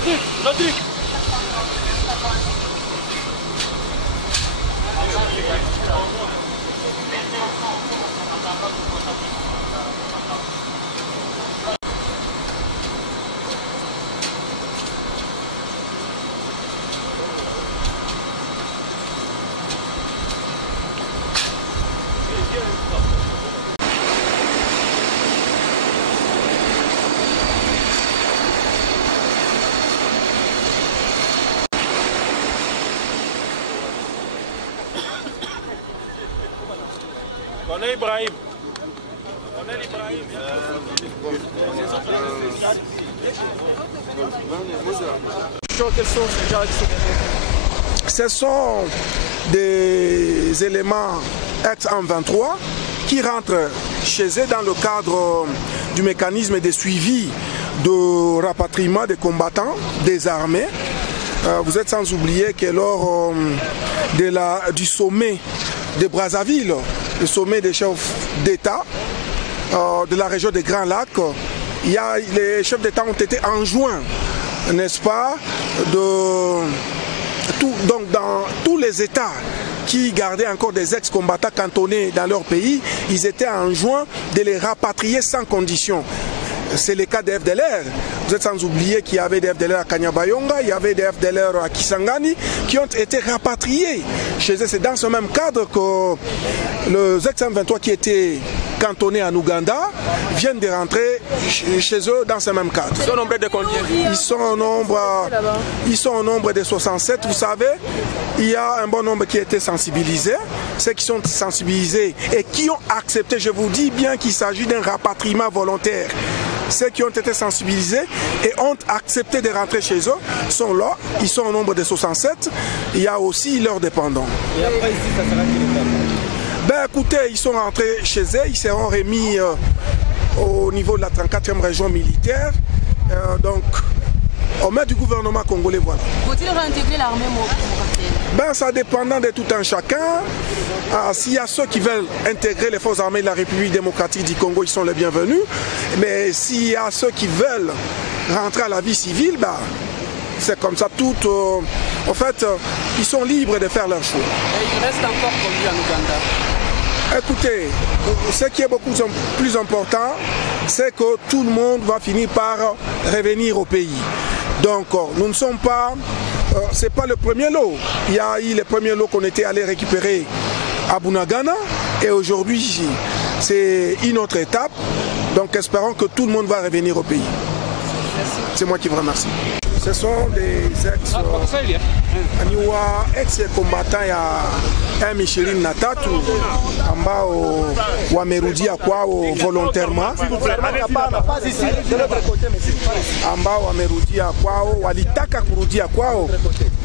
Rodrigue. On est Ibrahim. Ce sont des éléments ex-M23 qui rentrent chez eux dans le cadre du mécanisme de suivi de rapatriement des combattants désarmés. Vous êtes sans oublier que lors du sommet de Brazzaville, le sommet des chefs d'État de la région des Grands Lacs, les chefs d'État ont été enjoints, n'est-ce pas, donc dans tous les États qui gardaient encore des ex-combattants cantonnés dans leur pays, ils étaient enjoints de les rapatrier sans condition. C'est le cas des FDLR. Vous êtes sans oublier qu'il y avait des FDLR à Kanyabayonga, il y avait des FDLR à Kisangani qui ont été rapatriés chez eux. C'est dans ce même cadre que les ex-M23 qui étaient cantonnés en Ouganda viennent de rentrer chez eux dans ce même cadre. Ils sont au nombre de combien? Ils sont au nombre de 67. Vous savez, il y a un bon nombre qui étaient sensibilisés. Ceux qui sont sensibilisés et qui ont accepté, je vous dis bien qu'il s'agit d'un rapatriement volontaire. Ceux qui ont été sensibilisés et ont accepté de rentrer chez eux sont là, ils sont au nombre de 67. Il y a aussi leurs dépendants. Et après ici, ça sera quel état? Ben écoutez, ils sont rentrés chez eux, ils seront remis au niveau de la 34e région militaire. Donc, au maître du gouvernement congolais, voilà. Faut-il réintégrer l'armée, mon capitaine? Ben, ça dépendant de tout un chacun. S'il y a ceux qui veulent intégrer les forces armées de la République démocratique du Congo, ils sont les bienvenus. Mais s'il y a ceux qui veulent rentrer à la vie civile, ben, c'est comme ça. En fait, ils sont libres de faire leur choix. Et il reste encore combien en Ouganda? Écoutez, ce qui est beaucoup plus important, c'est que tout le monde va finir par revenir au pays. Donc, nous ne sommes pas... c'est pas le premier lot. Il y a eu les premiers lots qu'on était allé récupérer à Bunagana et aujourd'hui c'est une autre étape. Donc espérons que tout le monde va revenir au pays. C'est moi qui vous remercie. Ce sont des ex-combattants ya M23 ambao wamerudia kwao volontairement, ambao wamerudia kwao, walitaka kurudia kwao,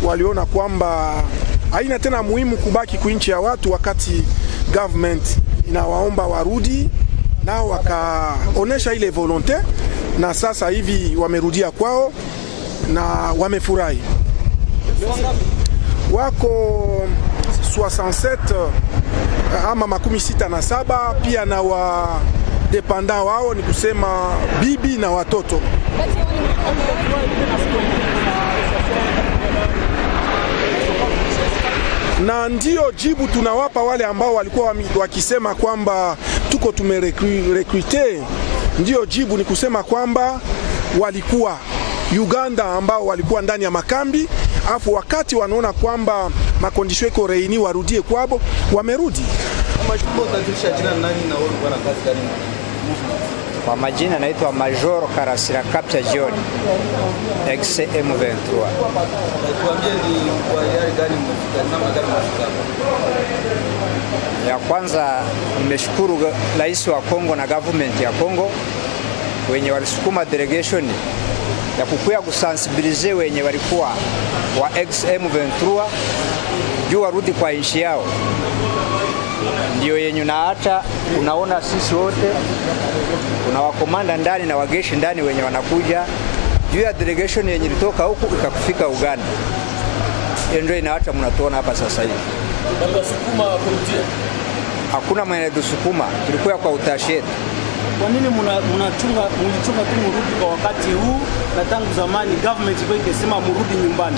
waliona kwamba haina tena muhimu kubaki kuinchi ya watu wakati government inawaomba warudi, nao wakaonesha ile volonte, na sasa hivi wamerudia kwao na wamefurahi. Wako 67 ama 67, pia na wadependa wao, ni kusema bibi na watoto. Na ndio jibu tunawapa wale ambao walikuwa wakisema kwamba tuko tumerekrute. Ndio jibu ni kusema kwamba walikuwa Uganda ambao walikuwa ndani ya makambi, afu wakati wanaona kwamba makondisho iko reini warudie kwabo, wamerudi. Kwa majina naitwa Major Karasira Kapcha John, ex-M23. Ya kwanza nimeshukuru rais wa Kongo na government ya Kongo wenye walisukuma delegation ya kukuya kusensibilize wenye walikuwa wa ex-M23 juu warudi kwa nchi yao. Ndio yenye na hata unaona sisi wote kuna wakomanda ndani na wageshi ndani wenye wanakuja juu ya delegation yenye ilitoka huku ikakufika Uganda. Ndio ina hata mnatuona hapa sasa hivi. Walisukuma kurudia. Hakuna mwenye kusukuma, tulikuwa kwa utashi yetu. Kwa nini mlichunga tu murudi kwa wakati huu na tangu zamani government ilikuwa ikisema murudi nyumbani?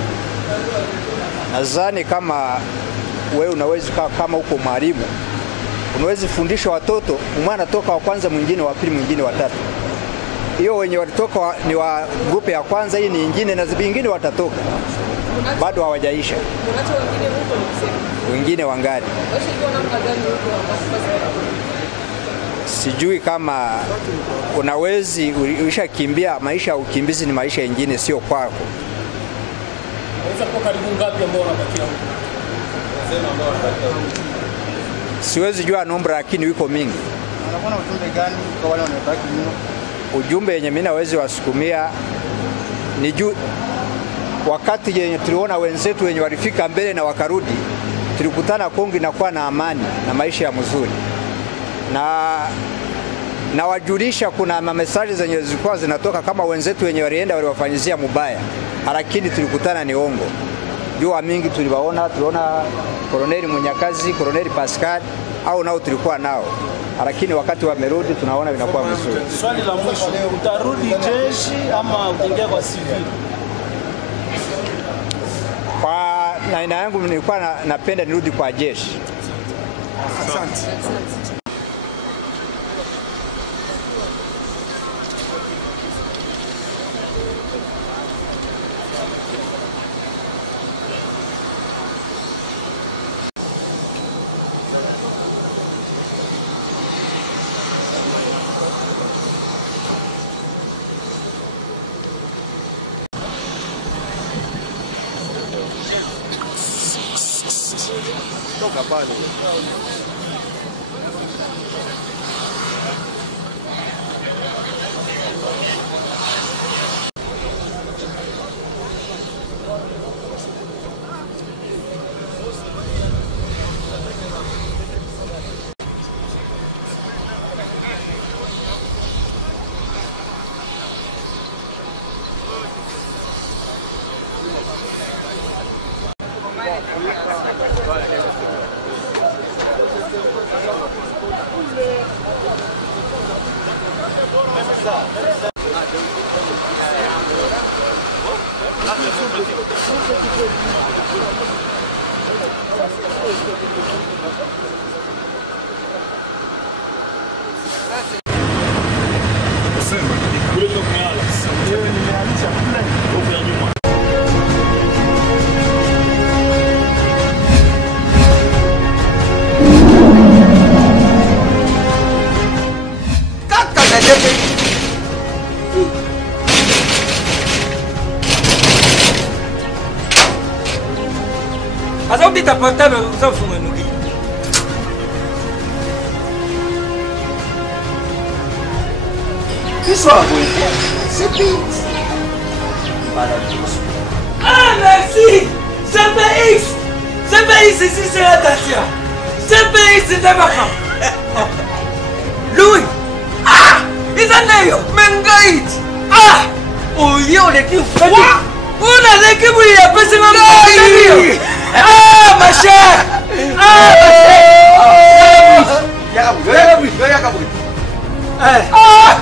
Nadhani kama wewe unaweza kama uko mwalimu unaweza fundisha watoto, mwana toka wa kwanza, mwingine wa pili, mwingine wa tatu. Hiyo wenye walitoka ni wa grupu ya kwanza, hii ni nyingine na zingine watatoka. Bado hawajaisha. Wengine wangali. Sijui kama unawezi ulishakimbia. Maisha ya ukimbizi ni maisha mengine, sio kwako. Siwezi jua nombra, lakini wiko mingi. Unaona ujumbe gani kwa wale wanaotaka nyuma? Ujumbe yenye mimi naweza wasukumia ni juu, wakati yenye tuliona wenzetu wenye walifika mbele na wakarudi, tulikutana Kongo inakuwa na amani na maisha ya mzuri. Na wajulisha kuna mamesaji zenye zilikuwa zinatoka kama wenzetu wenye walienda waliwafanyizia mubaya, lakini tulikutana ni ongo. Jua mingi tuliona Koloneli Munyakazi, Koloneli Pascal au nao tulikuwa nao, lakini wakati wamerudi tunaona vinakuwa vizuri. Swali la mwisho, utarudi jeshi ama utaingia kwa civil? Kwa aina yangu nilikuwa napenda nirudi kwa jeshi. Asante. Toka pale. Asa ubita portable usafunga nuki. Isso é CPX. Ah, merci! CPX! CPX ici c'est la Dacia. CPX c'est Tabaka. Louis! Ah! Isaneyo! Mengait! Ah! Oh yo les qui fait. Una l'équipe où il y a pas ce moment. Ah, ma chère! Ah, Ah!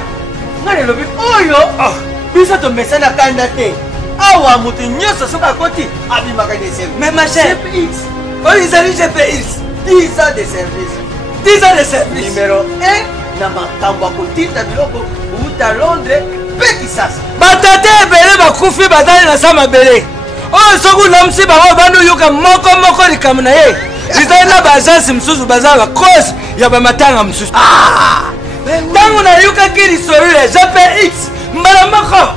Ngani lobi oyo biso to mesana kanda te awa mutu nyoso soka koti abimaka de service. mais ma chère, CPX oh ils allaient GPX. 10 ans de service. 10 ans de service. Numéro 1 na makambo akotita biloko uta Londres pe Kisasa. Batate ebele bakufi batali na sama bele. Oh soku na msi bango bandu yuka moko likamu na ye. Izali na bajansi msusu bazala cause ya bamatanga msusu. Tangu na yuka kiri sorile GPX mbala moko.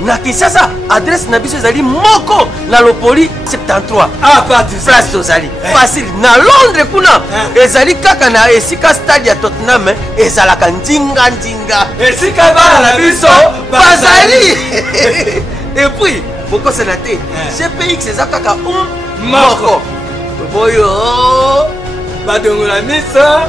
Na Kisasa adresse na biso ezali moko na Lopoli 73. Ah parti place tozali facile na Londres kuna ezali kaka na esika stade ya Tottenham ezalaka ndinga esika bana na biso bazali et puis bokosana te CPX eza kaka moko boyo badongola miso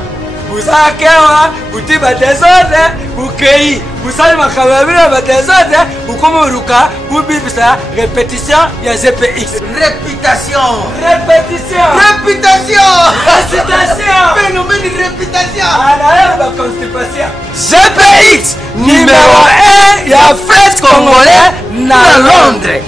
buzakewa buti batezode bukei busali makambo ya bino batezode bukomoruka bubibisa répétition ya GPX. réputation Répétition. réputation Citation. Phénomène de réputation. GPX numéro 1 ya fret congolais na Londres.